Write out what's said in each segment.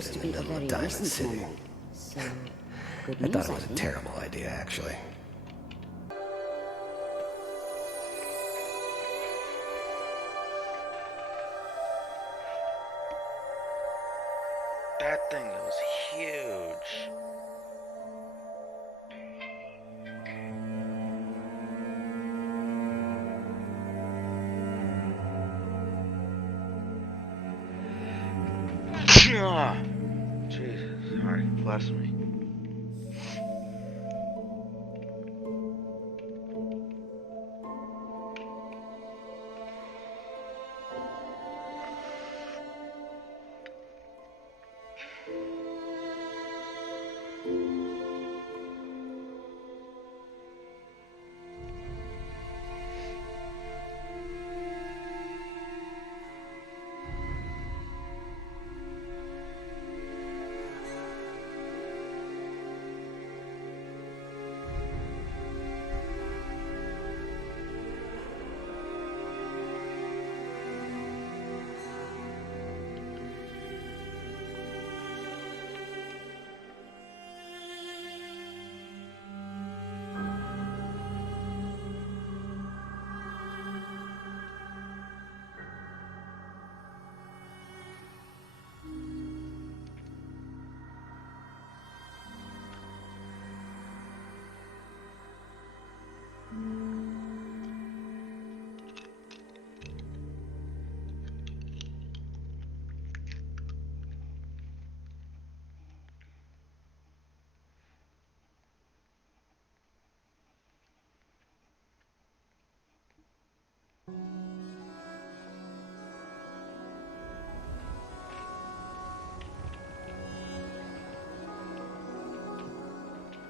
supposed to be a very Diamond recent City. memory. So, good I news, thought it was a think. terrible idea, actually. That thing was huge. Jesus, alright, bless me.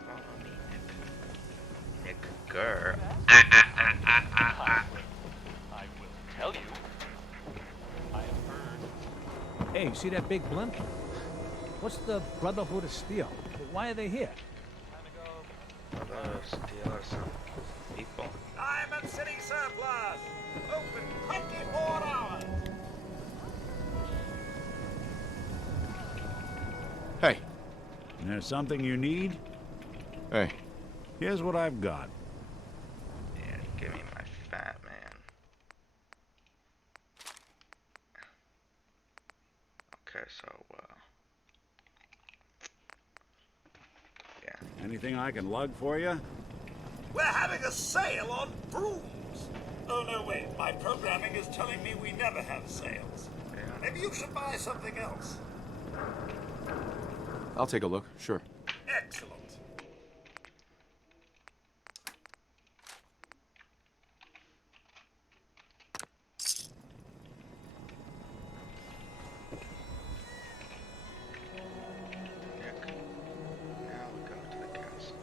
Follow me, Nick. Nick Gurr. I will tell you. I have heard. Hey, see that big blimp? What's the Brotherhood of Steel? Why are they here? Steal some people. Diamond City Surplus! Open 24 hours! Hey. There's something you need? Hey. Here's what I've got. Yeah, give me my fat man. Okay, so, yeah. Anything I can lug for you? We're having a sale on brooms! Oh, no, wait. My programming is telling me we never have sales. Yeah. Maybe you should buy something else. I'll take a look, sure. Excellent. Nick. Now we go to the castle.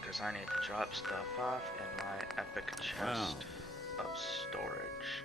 Because I need to drop stuff off in my epic chest of storage.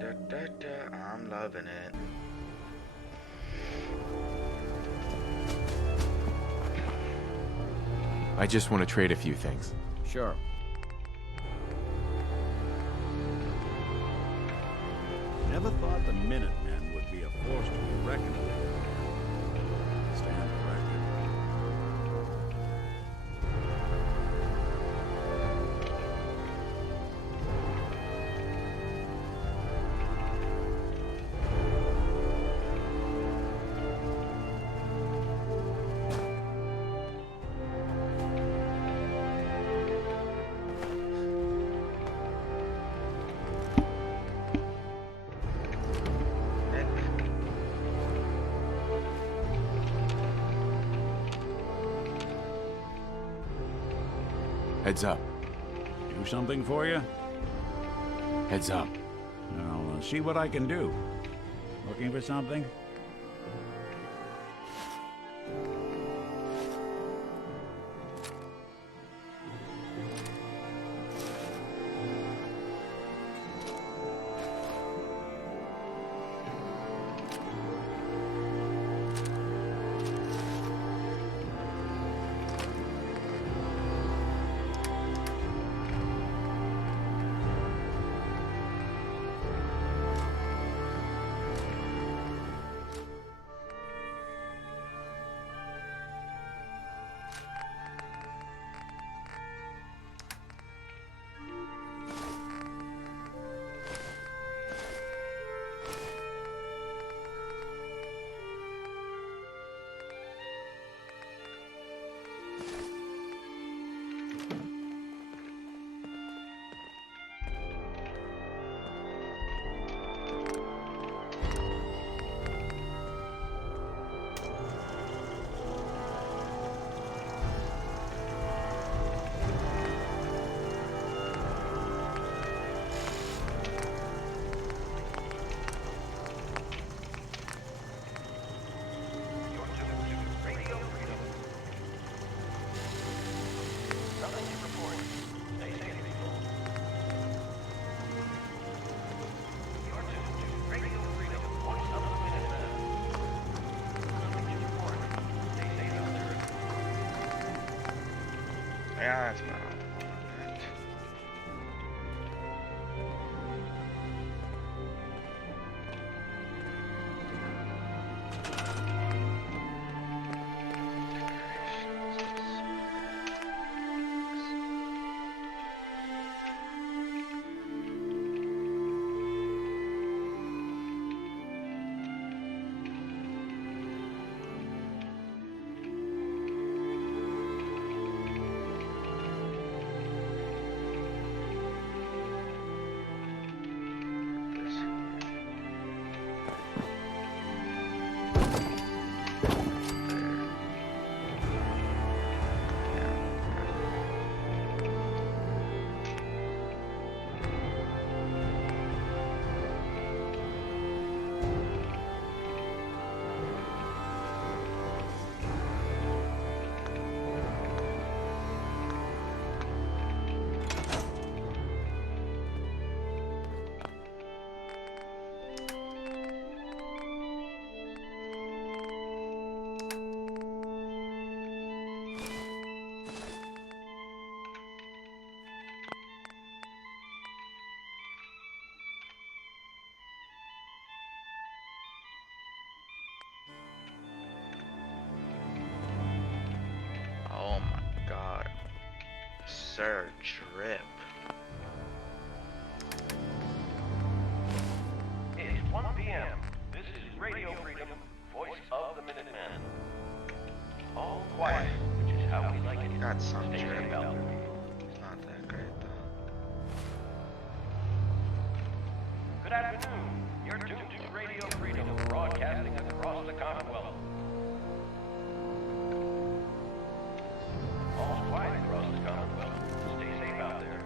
I'm loving it. I just want to trade a few things. Sure. Never thought the Minutemen would be a force to be reckoned with. Stand corrected. Heads up. Do something for you? Heads up. I'll see what I can do. Looking for something? Yeah, that's what I want. Oh my god. Sir Drip. It's 1 p.m. This is Radio Freedom, voice of the Minutemen. All quiet, which is how we like it. Got some Stay drip. safe out there. Not that great though. Good afternoon. You're tuned to Radio Freedom, broadcasting across the Commonwealth. All quiet across the Commonwealth. Stay safe out there.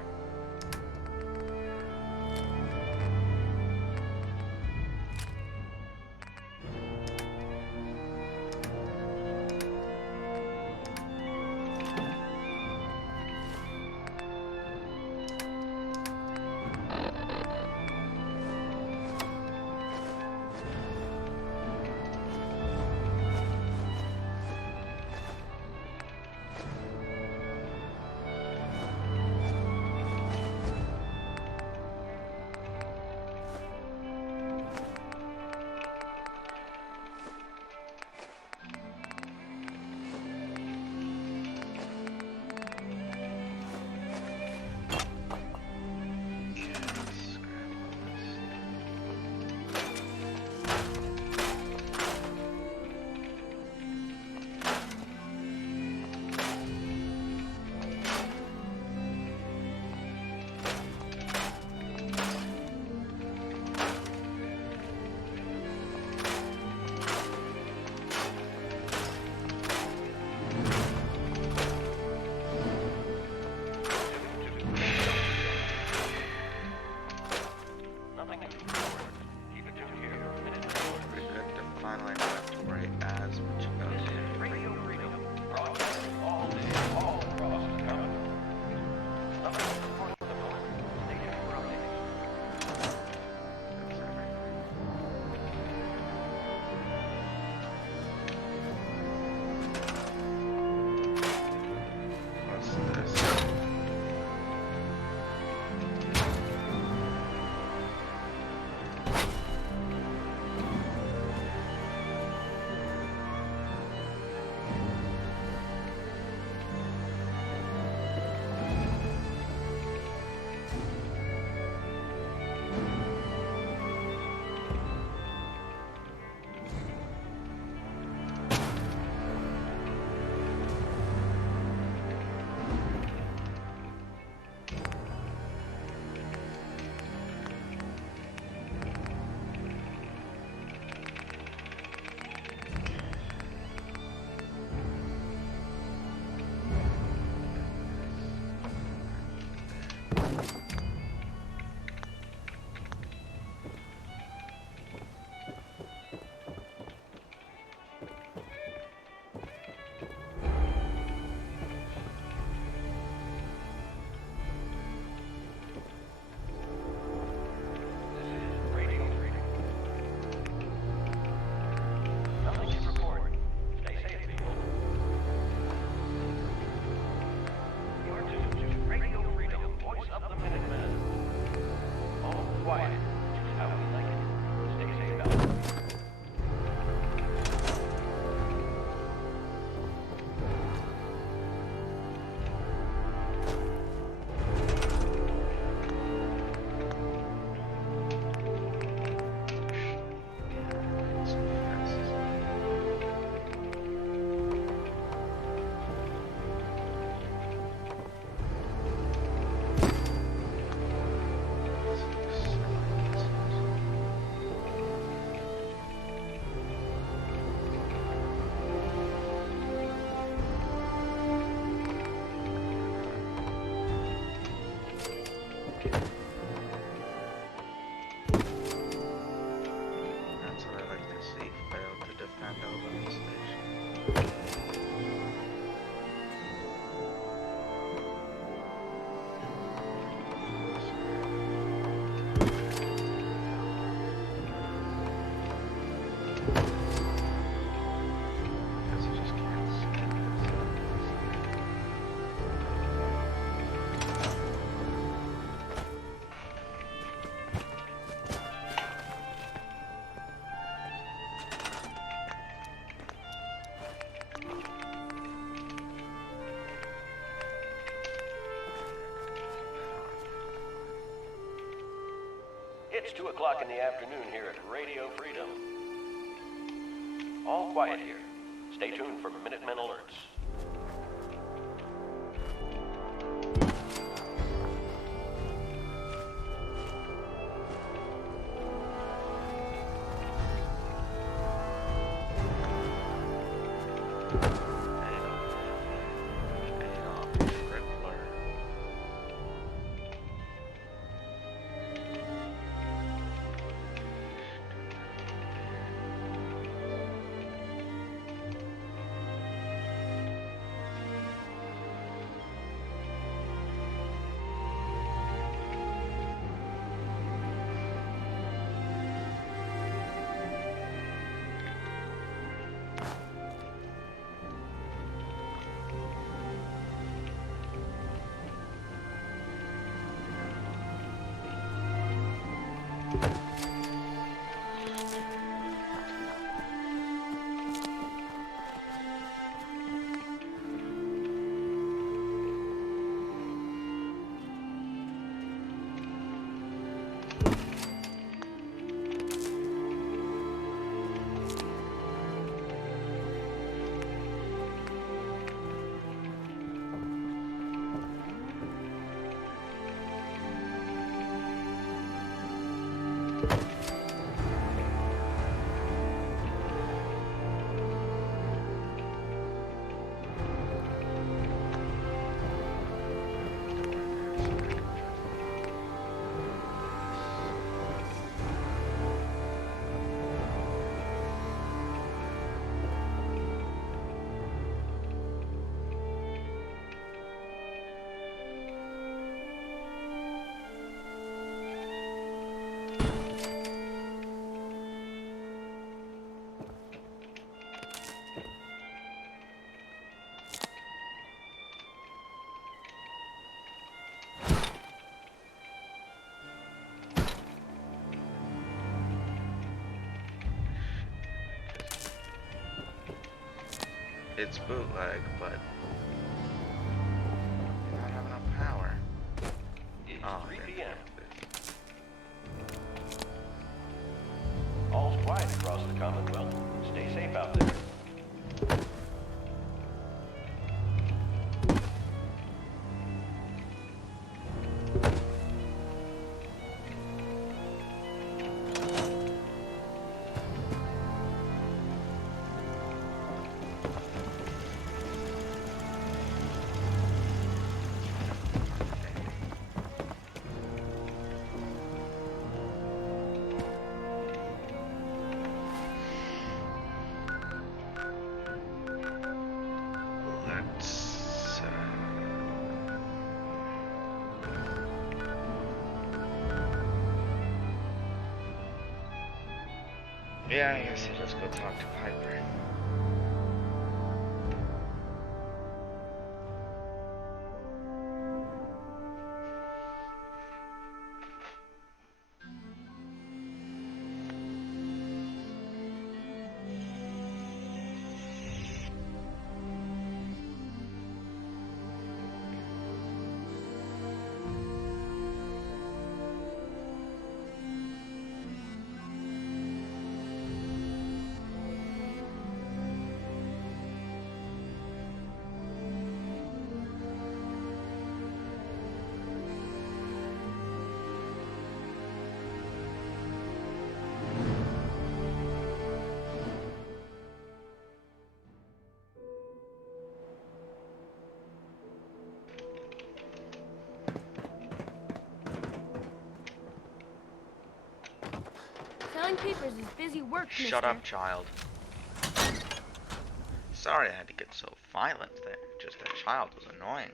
quiet, which is how we like it. Stay safe out there. That's what I like to see. Fail to defend Oban Station. Because you just can't see. It's 2 o'clock in the afternoon here at Radio Freedom. All quiet here. Stay tuned for Minutemen alerts. Adolf Hitler. It's bootleg, but you don't have enough power. It's Oh, 3 yeah. p.m. All's quiet across the Commonwealth. Stay safe out there. Yeah, I guess I'll just go talk to Piper. Filing papers is busy work, Shut mister. up, child. Sorry I had to get so violent there. Just that child was annoying.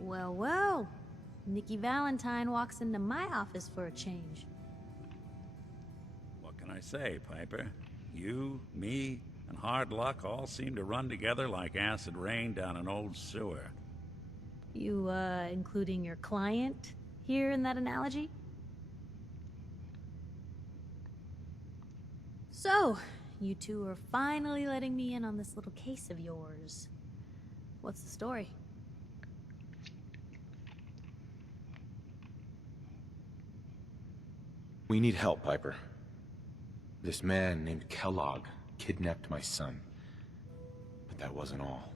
Well, well. Nikki Valentine walks into my office for a change. What can I say, Piper? You, me, and hard luck all seem to run together like acid rain down an old sewer. You, including your client here in that analogy? So, you two are finally letting me in on this little case of yours. What's the story? We need help, Piper. This man named Kellogg kidnapped my son. But that wasn't all.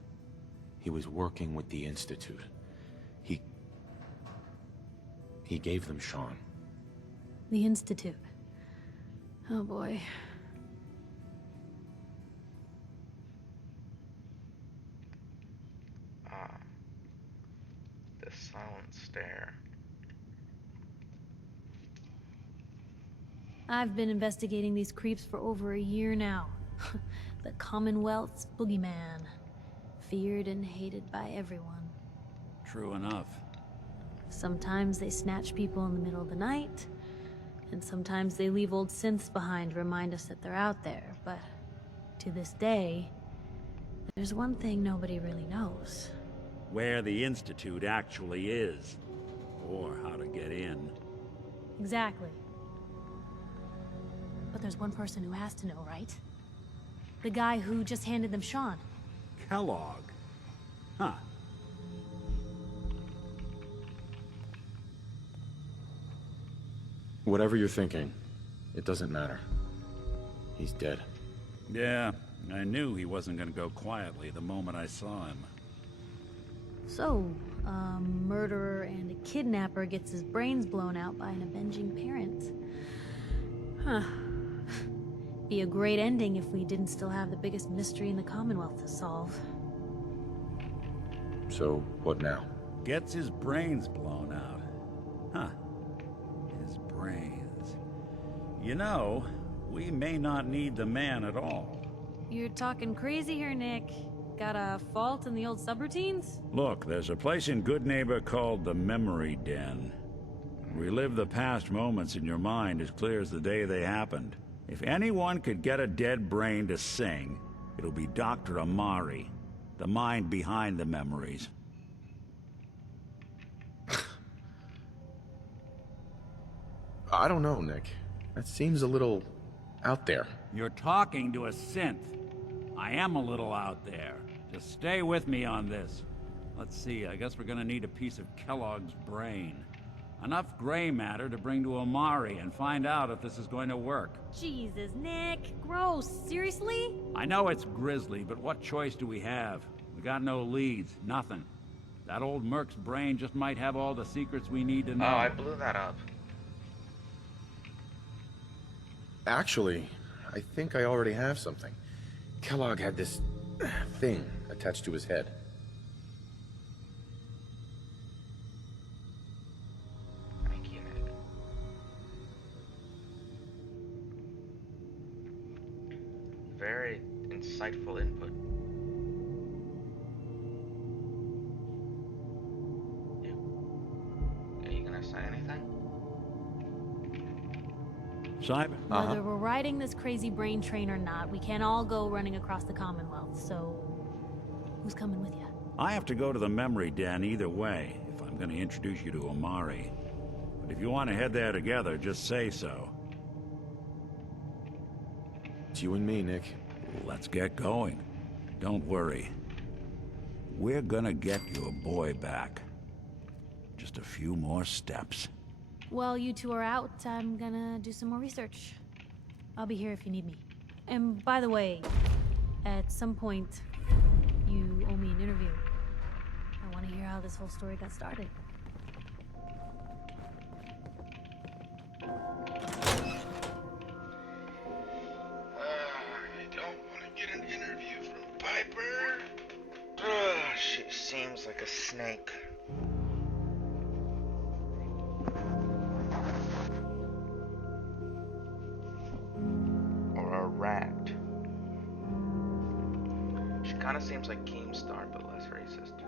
He was working with the Institute. He gave them Sean. The Institute. Oh boy. Ah. The silent stare. I've been investigating these creeps for over a year now. The Commonwealth's boogeyman. Feared and hated by everyone. True enough. Sometimes they snatch people in the middle of the night, and sometimes they leave old synths behind to remind us that they're out there, but to this day, there's one thing nobody really knows. Where the Institute actually is. Or how to get in. Exactly. But there's one person who has to know, right? The guy who just handed them Sean. Kellogg. Huh. Whatever you're thinking, it doesn't matter. He's dead. Yeah, I knew he wasn't gonna go quietly the moment I saw him. So, a murderer and a kidnapper gets his brains blown out by an avenging parent. Huh. Be a great ending if we didn't still have the biggest mystery in the Commonwealth to solve. So, what now? Gets his brains blown out. Huh. His brains. You know, we may not need the man at all. You're talking crazy here, Nick. Got a fault in the old subroutines? Look, there's a place in Good Neighbor called the Memory Den. Relive the past moments in your mind as clear as the day they happened. If anyone could get a dead brain to sing, it'll be Dr. Amari, the mind behind the memories. I don't know, Nick. That seems a little out there. You're talking to a synth. I am a little out there. Just stay with me on this. Let's see, I guess we're gonna need a piece of Kellogg's brain. Enough gray matter to bring to Amari and find out if this is going to work. Jesus, Nick. Gross. Seriously? I know it's grisly, but what choice do we have? We got no leads, nothing. That old Merc's brain just might have all the secrets we need to know. Oh, I blew that up. Actually, I think I already have something. Kellogg had this thing attached to his head. Thank you, Nick. Very insightful input. Are you gonna say anything? Simon? Whether we're riding this crazy brain train or not, we can't all go running across the Commonwealth, so... who's coming with you? I have to go to the Memory Den either way, if I'm gonna introduce you to Amari. But if you want to head there together, just say so. It's you and me, Nick. Let's get going. Don't worry. We're gonna get your boy back. Just a few more steps. While you two are out, I'm gonna do some more research. I'll be here if you need me. And by the way, at some point, you owe me an interview. I want to hear how this whole story got started. You don't want to get an interview from Piper? She seems like a snake. Or a rat. She kind of seems like Keemstar, but less racist.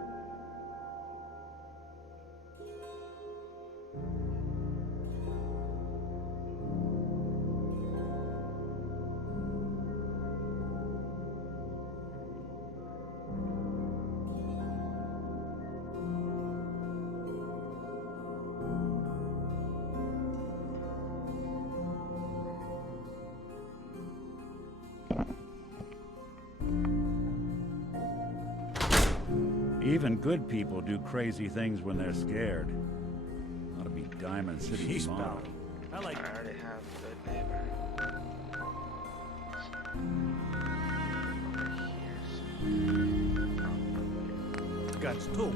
Even good people do crazy things when they're scared. Ought to be Diamond City's motto. I like I already have good neighbor. guts too.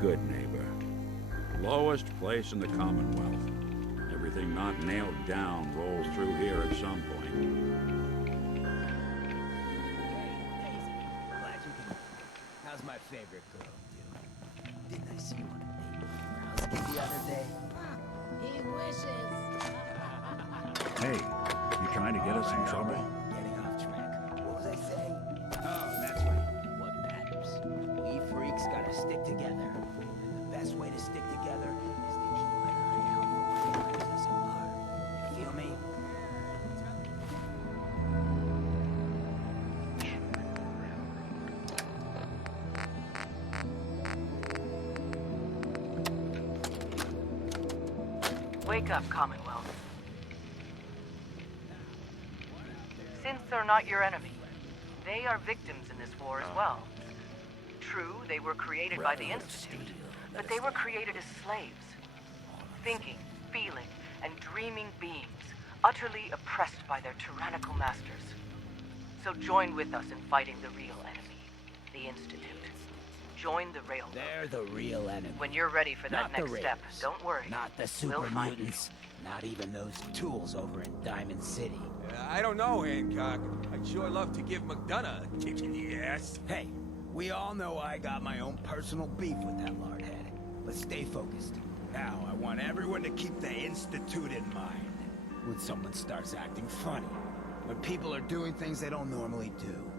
Good neighbor. Lowest place in the Commonwealth. Everything not nailed down rolls through here at some point. Glad you can. How's my favorite girl doing? Didn't I see you on a date with your house the other day? He wishes. Hey, you trying to get us in trouble? Getting off track. What was I saying? Oh, that's right. What matters? We freaks gotta stick together. And the best way to stick together is to keep an eye out for what tears us apart. You feel me? Wake up, Commonwealth. Synths are not your enemy. They are victims in this war as well. True, they were created by the Institute, but they were created as slaves. Thinking, feeling, and dreaming beings, utterly oppressed by their tyrannical masters. So join with us in fighting the real enemy, the Institute. Join the Railroad. They're the real enemy. When you're ready for that Not the next step, Raiders. don't worry. Not the We'll super find you. mutants. Not even those tools over in Diamond City. I don't know, Hancock. I'd sure love to give McDonough a kick in the ass. Hey, we all know I got my own personal beef with that lardhead. Let's stay focused. Now, I want everyone to keep the Institute in mind. When someone starts acting funny. When people are doing things they don't normally do.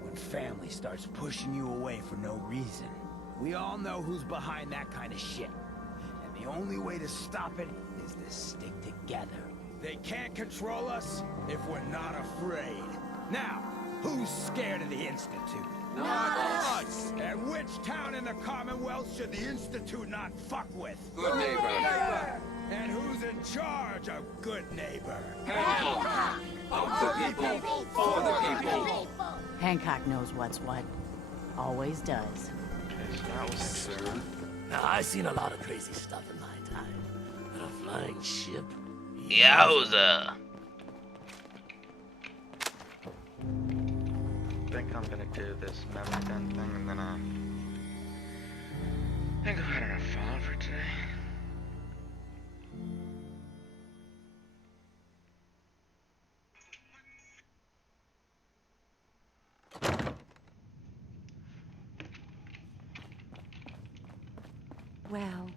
When family starts pushing you away for no reason. We all know who's behind that kind of shit. And the only way to stop it is to stick together. They can't control us if we're not afraid. Now, who's scared of the Institute? Not us! And which town in the Commonwealth should the Institute not fuck with? Good neighbor. And who's in charge of Good Neighbor? Of the people, for the people. Hancock knows what's what. Always does. Okay, so that was... Now, I've seen a lot of crazy stuff in my time. But a flying ship? Yowza! I think I'm gonna do this memory gun thing and then I think I've had enough fun for today. Well,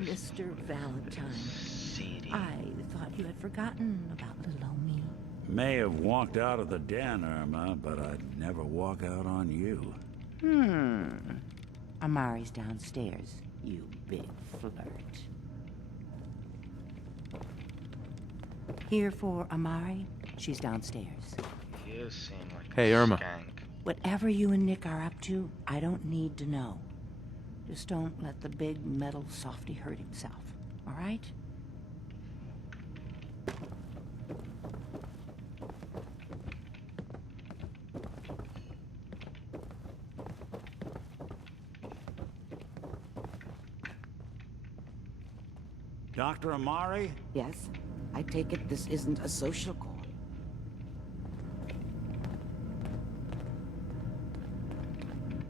Mr. Valentine. Seedy. I thought you had forgotten about little old me. May have walked out of the den, Irma, but I'd never walk out on you. Amari's downstairs, you big flirt. Here for Amari. She's downstairs. You seem like Hey, a Irma. skank. Whatever you and Nick are up to, I don't need to know. Just don't let the big metal softy hurt himself, all right? Dr. Amari? Yes, I take it this isn't a social call.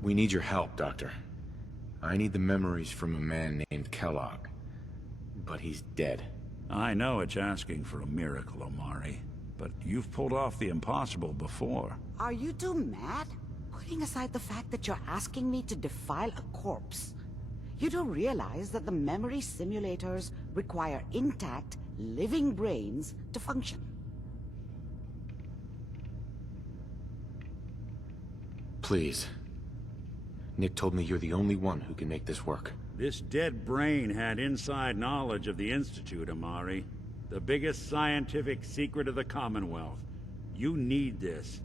We need your help, Doctor. I need the memories from a man named Kellogg. But he's dead. I know it's asking for a miracle, Amari, but you've pulled off the impossible before. Are you two mad? Putting aside the fact that you're asking me to defile a corpse, you do realize that the memory simulators require intact, living brains to function. Please. Nick told me you're the only one who can make this work. This dead brain had inside knowledge of the Institute, Amari. The biggest scientific secret of the Commonwealth. You need this,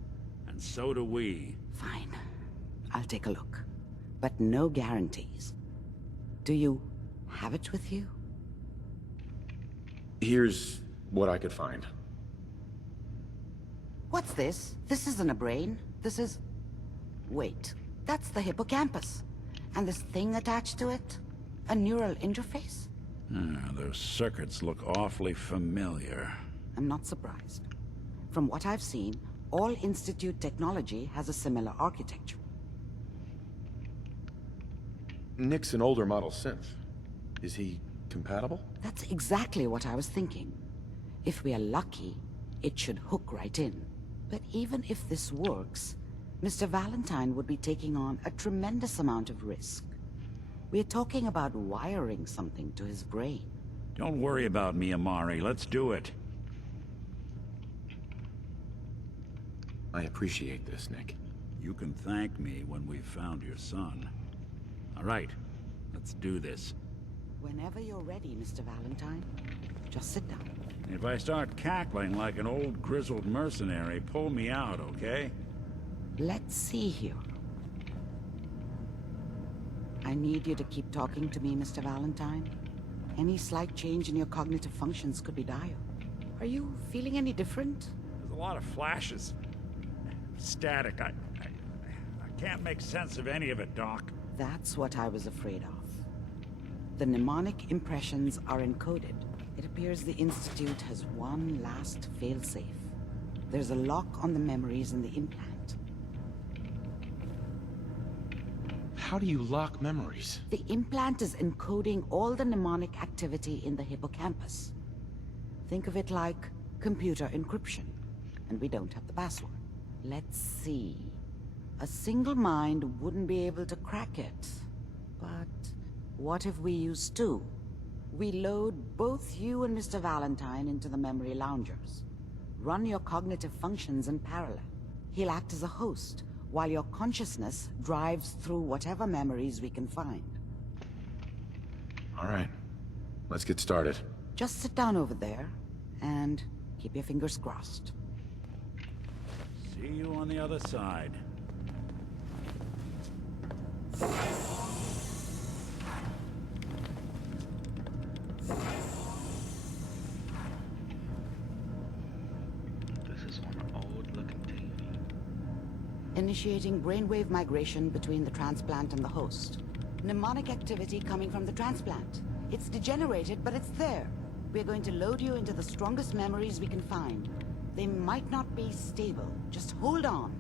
and so do we. Fine. I'll take a look. But no guarantees. Do you have it with you? Here's what I could find. What's this? This isn't a brain. This is... Wait. That's the hippocampus. And this thing attached to it? A neural interface? Those circuits look awfully familiar. I'm not surprised. From what I've seen, all Institute technology has a similar architecture. Nick's an older model synth. Is he compatible? That's exactly what I was thinking. If we are lucky, it should hook right in. But even if this works, Mr. Valentine would be taking on a tremendous amount of risk. We're talking about wiring something to his brain. Don't worry about me, Amari. Let's do it. I appreciate this, Nick. You can thank me when we've found your son. All right, let's do this. Whenever you're ready, Mr. Valentine, just sit down. If I start cackling like an old grizzled mercenary, pull me out, okay? Let's see here. I need you to keep talking to me, Mr. Valentine. Any slight change in your cognitive functions could be dire. Are you feeling any different? There's a lot of flashes. Static. I can't make sense of any of it, Doc. That's what I was afraid of. The mnemonic impressions are encoded. It appears the Institute has one last failsafe. There's a lock on the memories in the implant. How do you lock memories? The implant is encoding all the mnemonic activity in the hippocampus. Think of it like computer encryption, and we don't have the password. Let's see. A single mind wouldn't be able to crack it. But what if we use two? We load both you and Mr. Valentine into the memory loungers. Run your cognitive functions in parallel. He'll act as a host, while your consciousness drives through whatever memories we can find. All right. Let's get started. Just sit down over there, and keep your fingers crossed. See you on the other side. This is one old-looking TV. Initiating brainwave migration between the transplant and the host. Mnemonic activity coming from the transplant. It's degenerated, but it's there. We're going to load you into the strongest memories we can find. They might not be stable. Just hold on.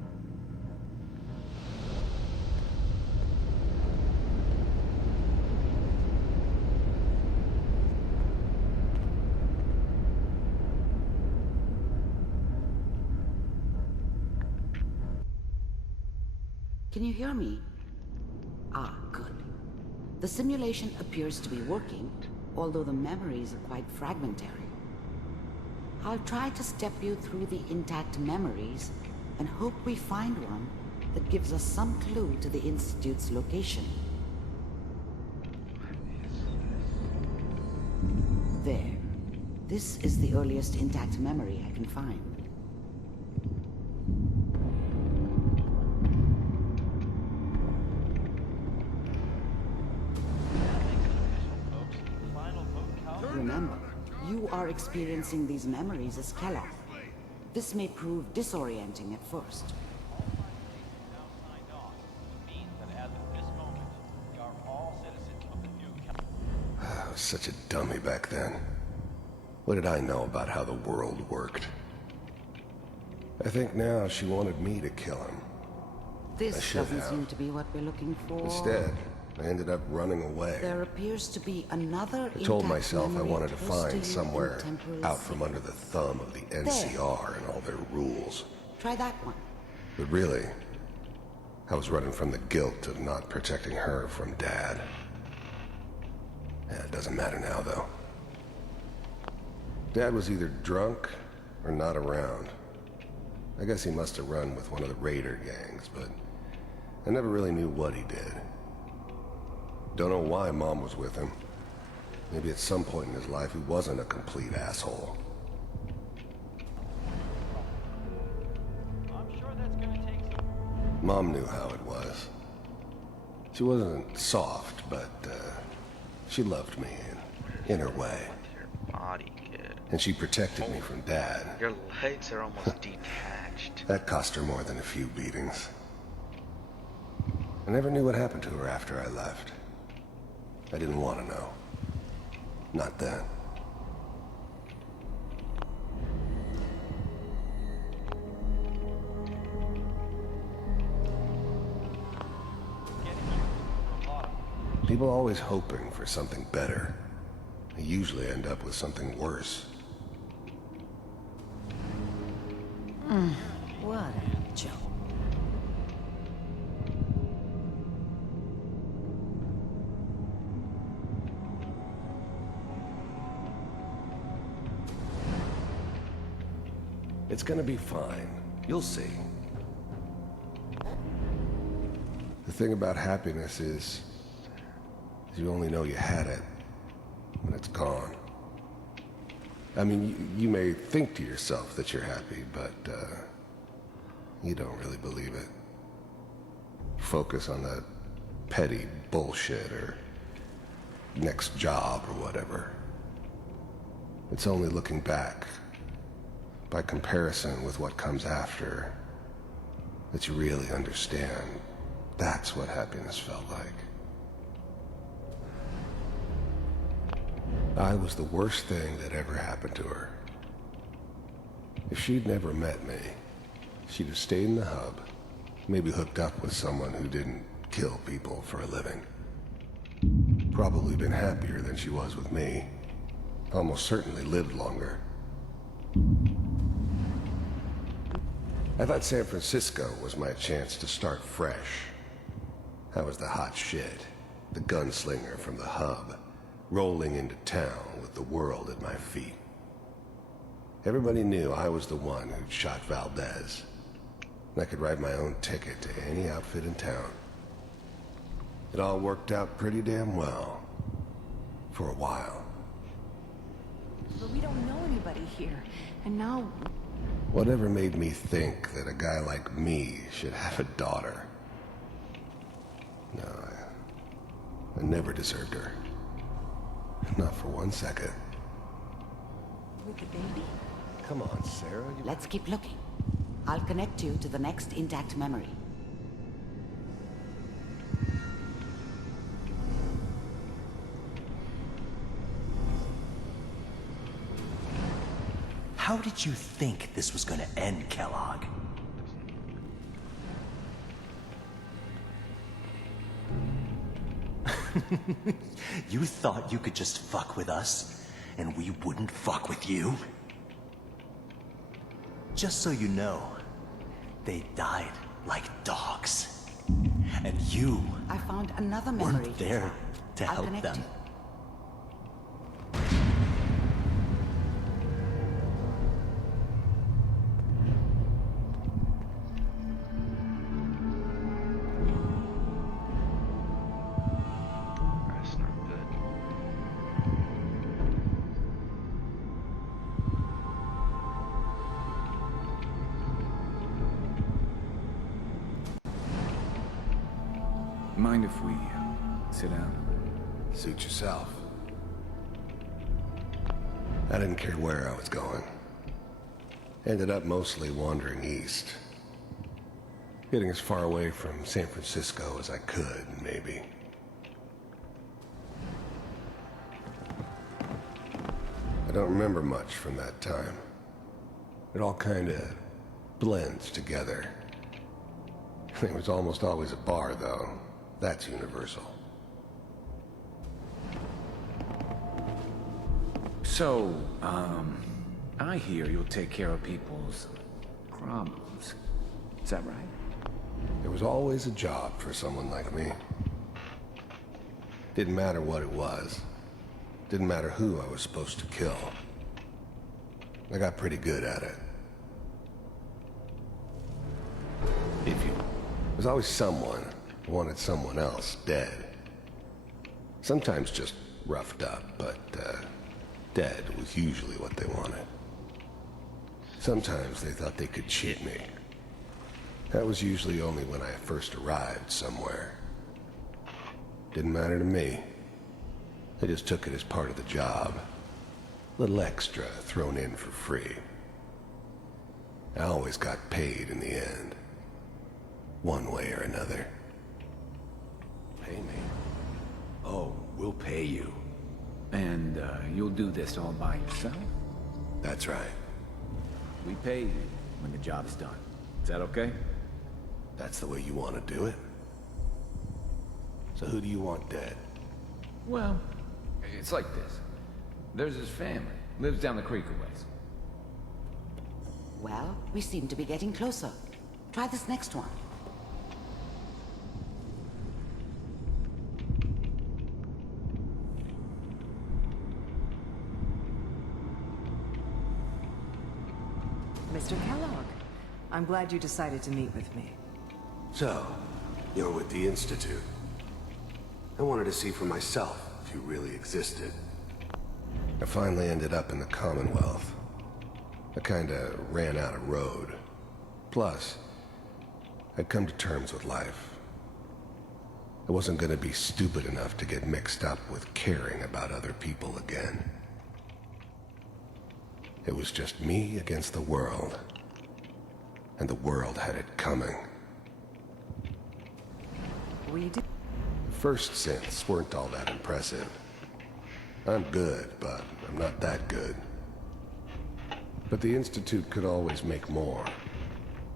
Can you hear me? Ah, good. The simulation appears to be working, although the memories are quite fragmentary. I'll try to step you through the intact memories and hope we find one that gives us some clue to the Institute's location. There. This is the earliest intact memory I can find. Remember, you are experiencing these memories as Kellogg. This may prove disorienting at first. I was such a dummy back then. What did I know about how the world worked? I think now she wanted me to kill him. This doesn't seem to be what we're looking for. Instead, I ended up running away. There appears to be another I told myself I wanted to find somewhere out from under the thumb of the NCR and all their rules. Try that one. But really, I was running from the guilt of not protecting her from Dad. Yeah, it doesn't matter now, though. Dad was either drunk or not around. I guess he must have run with one of the raider gangs, but I never really knew what he did. Don't know why Mom was with him. Maybe at some point in his life he wasn't a complete asshole. Mom knew how it was. She wasn't soft, but she loved me in her way. Body, kid. And she protected me from Dad. Your legs are almost detached. That cost her more than a few beatings. I never knew what happened to her after I left. I didn't want to know. Not then. People are always hoping for something better. They usually end up with something worse. What a joke. It's gonna be fine. You'll see. The thing about happiness is you only know you had it when it's gone. I mean, you may think to yourself that you're happy, but you don't really believe it. Focus on the petty bullshit or next job or whatever. It's only looking back, by comparison with what comes after, that you really understand that's what happiness felt like. I was the worst thing that ever happened to her. If she'd never met me, she'd have stayed in the hub, maybe hooked up with someone who didn't kill people for a living. Probably been happier than she was with me. Almost certainly lived longer. I thought San Francisco was my chance to start fresh. I was the hot shit, the gunslinger from the hub, rolling into town with the world at my feet. Everybody knew I was the one who'd shot Valdez. I could write my own ticket to any outfit in town. It all worked out pretty damn well. For a while. But we don't know anybody here, and now... Whatever made me think that a guy like me should have a daughter? No, I never deserved her. Not for 1 second. With the baby? Come on, Sarah. Let's keep looking. I'll connect you to the next intact memory. How did you think this was gonna end, Kellogg? You thought you could just fuck with us, and we wouldn't fuck with you? Just so you know, they died like dogs. And you I found another memory. weren't there to I'll help connect them. you. That's not good. Mind if we sit down? Suit yourself. I didn't care where I was going. Ended up mostly wandering east. Getting as far away from San Francisco as I could, maybe. I don't remember much from that time. It all kinda blends together. There was almost always a bar, though. That's universal. So, I hear you'll take care of people's problems. Is that right? There was always a job for someone like me. Didn't matter what it was. Didn't matter who I was supposed to kill. I got pretty good at it. There's always someone who wanted someone else dead. Sometimes just roughed up, but dead was usually what they wanted. Sometimes they thought they could cheat me. That was usually only when I first arrived somewhere. Didn't matter to me. They just took it as part of the job. Little extra thrown in for free. I always got paid in the end. One way or another. Pay me? Oh, we'll pay you. And, you'll do this all by yourself? That's right. We pay you when the job's done. Is that okay? That's the way you want to do it? So who do you want dead? Well, it's like this. There's his family. Lives down the creek a ways. Well, we seem to be getting closer. Try this next one. Mr. Kellogg, I'm glad you decided to meet with me. So, you're with the Institute. I wanted to see for myself if you really existed. I finally ended up in the Commonwealth. I kinda ran out of road. Plus, I'd come to terms with life. I wasn't gonna be stupid enough to get mixed up with caring about other people again. It was just me against the world. And the world had it coming. We do. First synths weren't all that impressive. I'm good, but I'm not that good. But the Institute could always make more,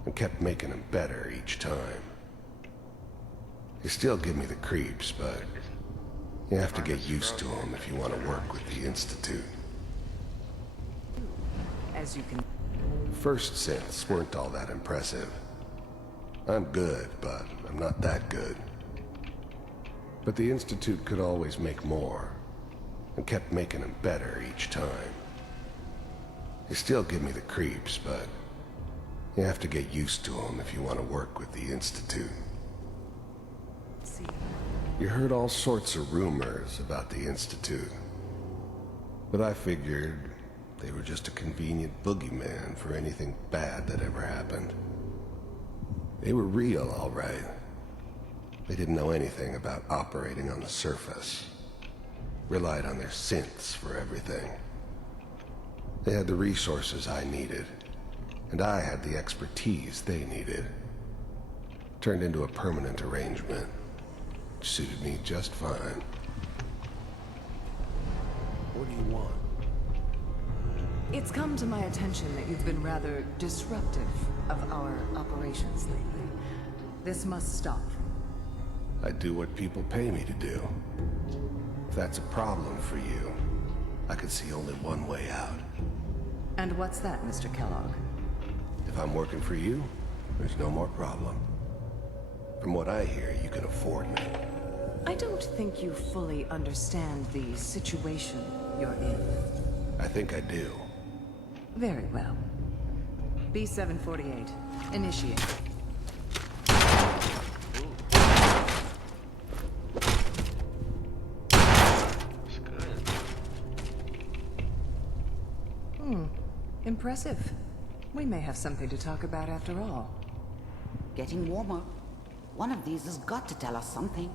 and kept making them better each time. They still give me the creeps, but you have to get used to them if you want to work with the Institute. As you can... First synths weren't all that impressive. I'm good, but I'm not that good. But the Institute could always make more, and kept making them better each time. They still give me the creeps, but you have to get used to them if you want to work with the Institute. See. You heard all sorts of rumors about the Institute. But I figured they were just a convenient boogeyman for anything bad that ever happened. They were real, all right. They didn't know anything about operating on the surface. Relied on their synths for everything. They had the resources I needed, and I had the expertise they needed. Turned into a permanent arrangement, which suited me just fine. What do you want? It's come to my attention that you've been rather disruptive of our operations lately. This must stop. I do what people pay me to do. If that's a problem for you, I could see only one way out. And what's that, Mr. Kellogg? If I'm working for you, there's no more problem. From what I hear, you can afford me. I don't think you fully understand the situation you're in. I think I do. Very well. B-748, initiate. Impressive. We may have something to talk about after all. Getting warmer. One of these has got to tell us something.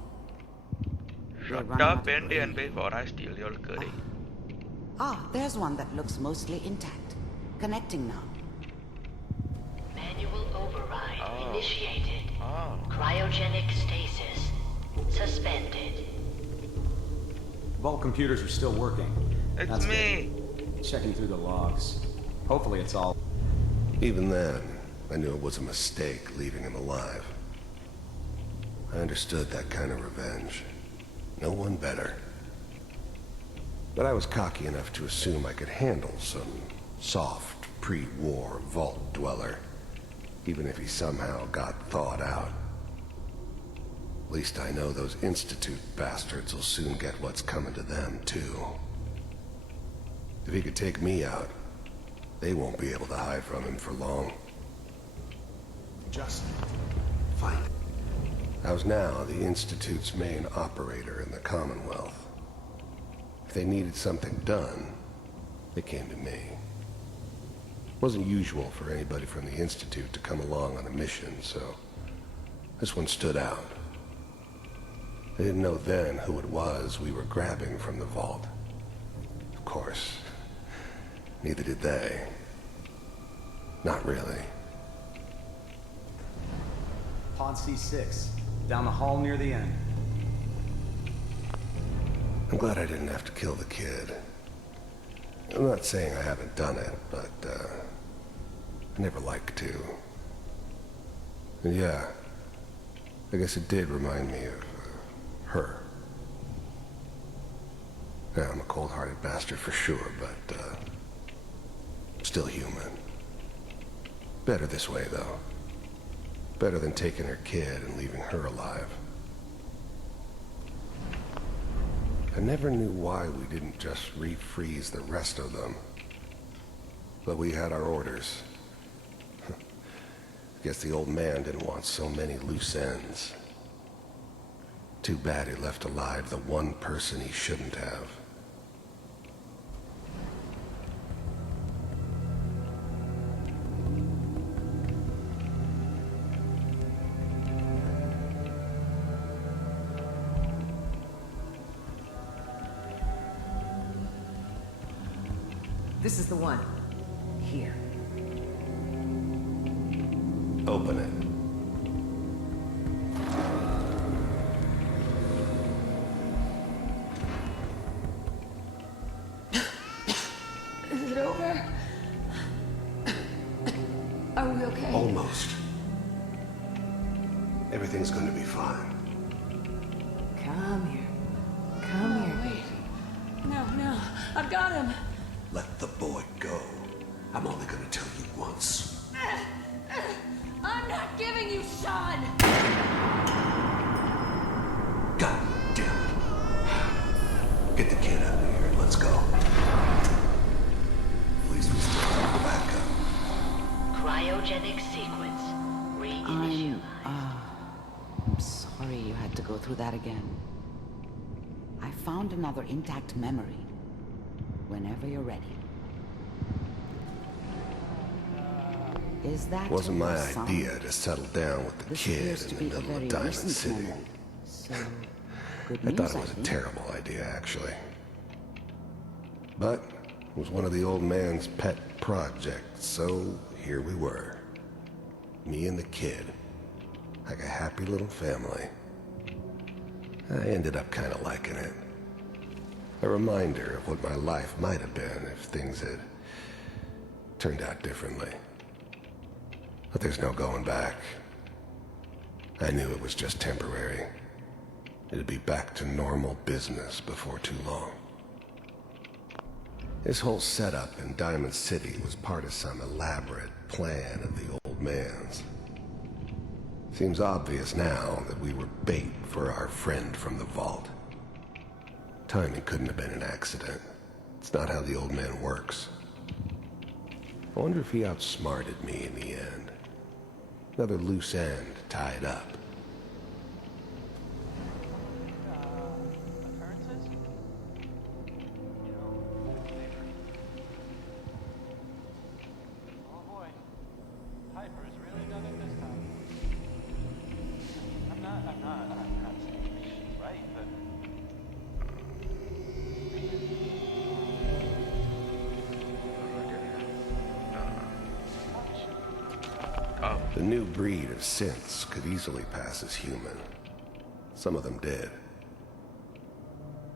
There's one that looks mostly intact. Connecting now. Manual override initiated. Cryogenic stasis suspended. Vault computers are still working. It's me. Good. Checking through the logs. Hopefully it's all... Even then, I knew it was a mistake leaving him alive. I understood that kind of revenge. No one better. But I was cocky enough to assume I could handle some soft, pre-war vault dweller, even if he somehow got thawed out. At least I know those Institute bastards will soon get what's coming to them, too. If he could take me out, they won't be able to hide from him for long. Just find it. I was now the Institute's main operator in the Commonwealth. If they needed something done, they came to me. It wasn't usual for anybody from the Institute to come along on a mission, so this one stood out. They didn't know then who it was we were grabbing from the vault. Of course, neither did they. Not really. Pod C6. Down the hall near the end. I'm glad I didn't have to kill the kid. I'm not saying I haven't done it, but, I never liked to. And yeah, I guess it did remind me of, her. Yeah, I'm a cold-hearted bastard for sure, but, still human. Better this way, though. Better than taking her kid and leaving her alive. I never knew why we didn't just refreeze the rest of them. But we had our orders. Guess the old man didn't want so many loose ends. Too bad he left alive the one person he shouldn't have. This is the one. Here. Open it. Is it over? Are we okay? Almost. Everything's going to be fine. Come here. Come here, baby. No. I've got him. Let the boy go. I'm only gonna tell you once. I'm not giving you Sean! God damn it. Get the kid out of here and let's go. At least we still have the backup. Cryogenic sequence reinitialized. I'm sorry you had to go through that again. I found another intact memory. Whenever you're ready. Is that Wasn't my your son? idea to settle down with the This kid appears to in the be a middle of very Diamond recent City. memory. So, good I news, thought it was a think. terrible idea, actually. But it was one of the old man's pet projects, so here we were. Me and the kid. Like a happy little family. I ended up kind of liking it. A reminder of what my life might have been if things had turned out differently. But there's no going back. I knew it was just temporary. It'd be back to normal business before too long. This whole setup in Diamond City was part of some elaborate plan of the old man's. Seems obvious now that we were bait for our friend from the vault. Timing couldn't have been an accident. It's not how the old man works. I wonder if he outsmarted me in the end. Another loose end tied up. The new breed of synths could easily pass as human. Some of them did.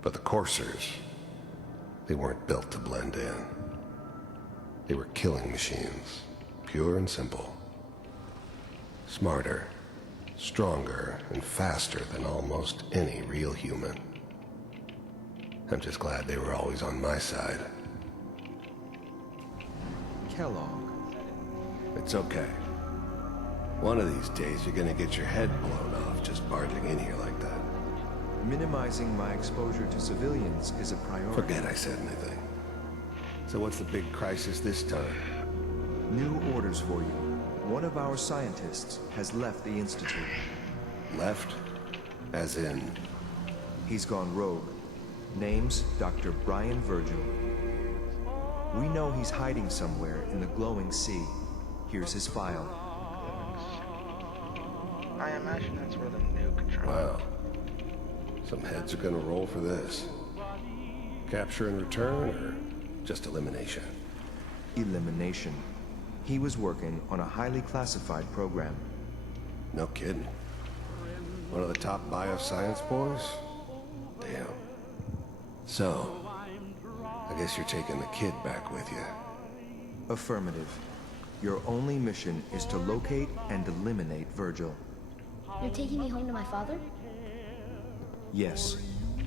But the coursers, they weren't built to blend in. They were killing machines, pure and simple. Smarter, stronger, and faster than almost any real human. I'm just glad they were always on my side. Kellogg. It's okay. One of these days, you're gonna get your head blown off just barging in here like that. Minimizing my exposure to civilians is a priority. Forget I said anything. So what's the big crisis this time? New orders for you. One of our scientists has left the Institute. Left? As in? He's gone rogue. Name's Dr. Brian Virgil. We know he's hiding somewhere in the glowing sea. Here's his file. I imagine that's where the nuke dropped. Wow. Some heads are gonna roll for this. Capture and return, or just elimination? Elimination. He was working on a highly classified program. No kidding. One of the top bioscience boys? Damn. So, I guess you're taking the kid back with you. Affirmative. Your only mission is to locate and eliminate Virgil. You're taking me home to my father? Yes.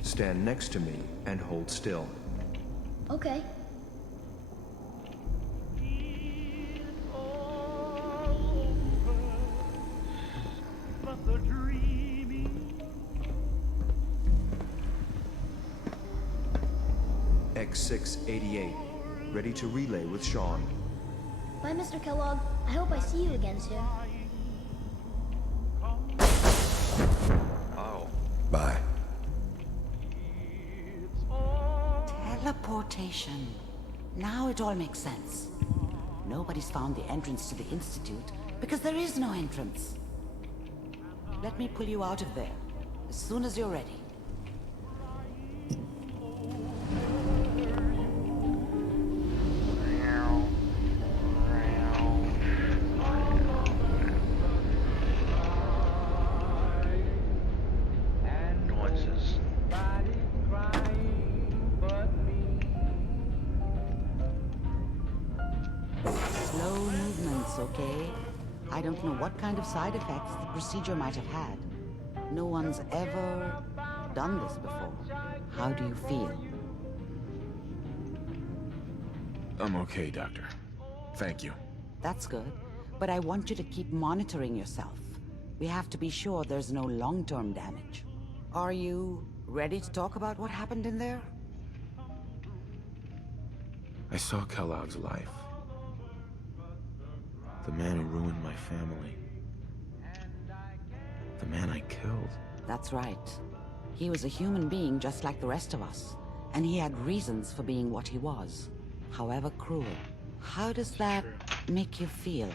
Stand next to me and hold still. Okay. X688. Ready to relay with Sean. Bye, Mr. Kellogg. I hope I see you again soon. Oh. Bye. Teleportation. Now it all makes sense. Nobody's found the entrance to the Institute because there is no entrance. Let me pull you out of there as soon as you're ready. Noises. Slow movements, okay? I don't know what kind of side effects the procedure might have had. No one's ever done this before. How do you feel? I'm okay, Doctor. Thank you. That's good, but I want you to keep monitoring yourself. We have to be sure there's no long-term damage. Are you ready to talk about what happened in there? I saw Kellogg's life. The man who ruined my family. The man I killed. That's right. He was a human being just like the rest of us, and he had reasons for being what he was, however cruel. How does that make you feel?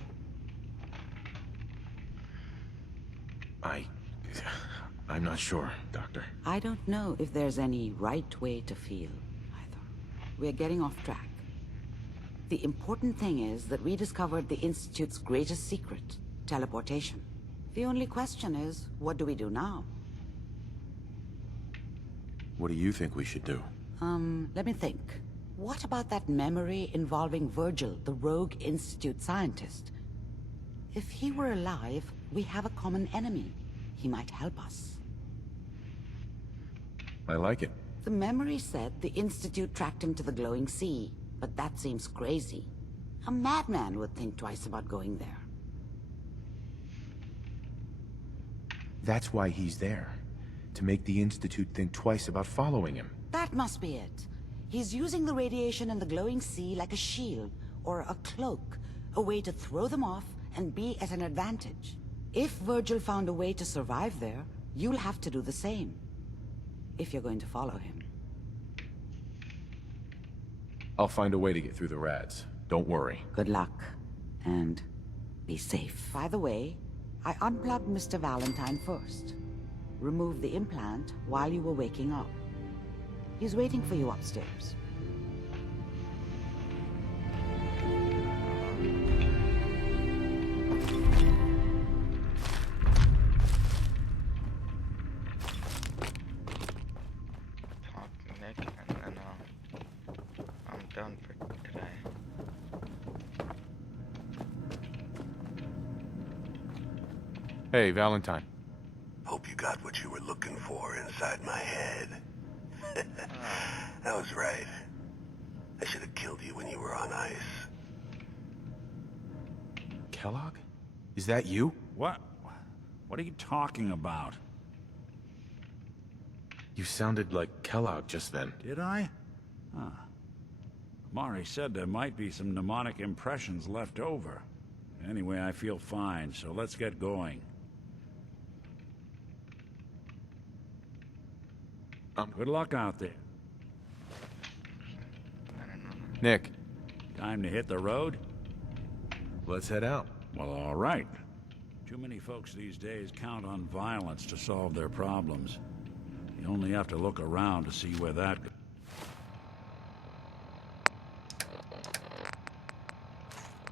I'm not sure, Doctor. I don't know if there's any right way to feel, either. We're getting off track. The important thing is that we discovered the Institute's greatest secret, teleportation. The only question is, what do we do now? What do you think we should do? Let me think. What about that memory involving Virgil, the rogue Institute scientist? If he were alive, we have a common enemy. He might help us. I like it. The memory said the Institute tracked him to the glowing sea, but that seems crazy. A madman would think twice about going there. That's why he's there. To make the Institute think twice about following him. That must be it. He's using the radiation in the glowing sea like a shield, or a cloak, a way to throw them off and be at an advantage. If Virgil found a way to survive there, you'll have to do the same. If you're going to follow him. I'll find a way to get through the rads. Don't worry. Good luck. And be safe. By the way, I unplugged Mr. Valentine first. Removed the implant while you were waking up. He's waiting for you upstairs. Talk to Nick, and then I'm done for today. Hey, Valentine. Hope you got what you were looking for inside my head. That was right. I should have killed you when you were on ice. Kellogg? Is that you? What? What are you talking about? You sounded like Kellogg just then. Did I? Huh. Mari said there might be some mnemonic impressions left over. Anyway, I feel fine, so let's get going. Good luck out there. Nick. Time to hit the road? Let's head out. Well, all right. Too many folks these days count on violence to solve their problems. You only have to look around to see where that goes.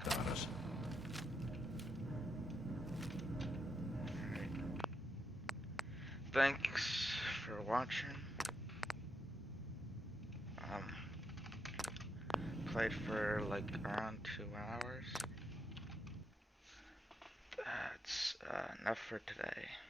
Got us. Thanks for watching. Played for like around 2 hours. That's enough for today.